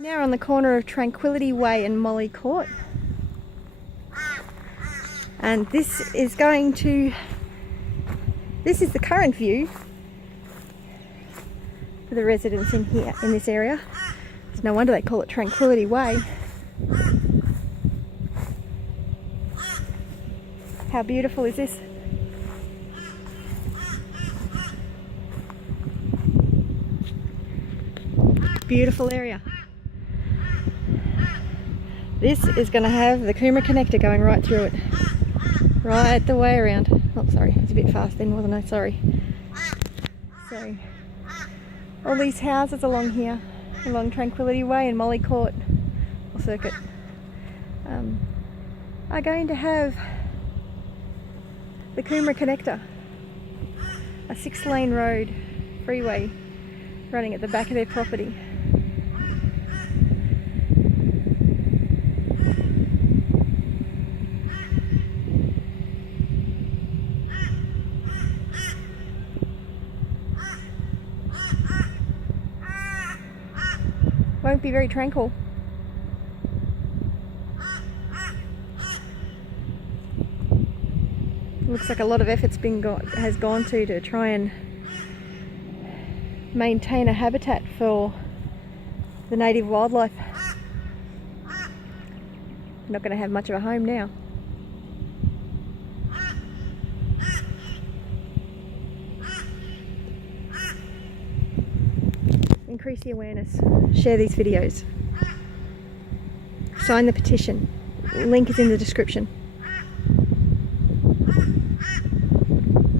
Now on the corner of Tranquility Way and Molly Court, and this is the current view for the residents in here, in this area. It's no wonder they call it Tranquility Way. How beautiful is this? Beautiful area. This is going to have the Coomera Connector going right through it, right the way around. Oh, sorry, it's a bit fast then, wasn't I? Sorry. So, all these houses along here, along Tranquility Way and Molly Court, or Circuit, are going to have the Coomera Connector, a 6-lane road, freeway, running at the back of their property. Won't be very tranquil. Looks like a lot of effort's has gone to try and maintain a habitat for the native wildlife. Not going to have much of a home now. Increase the awareness, share these videos, sign the petition, link is in the description.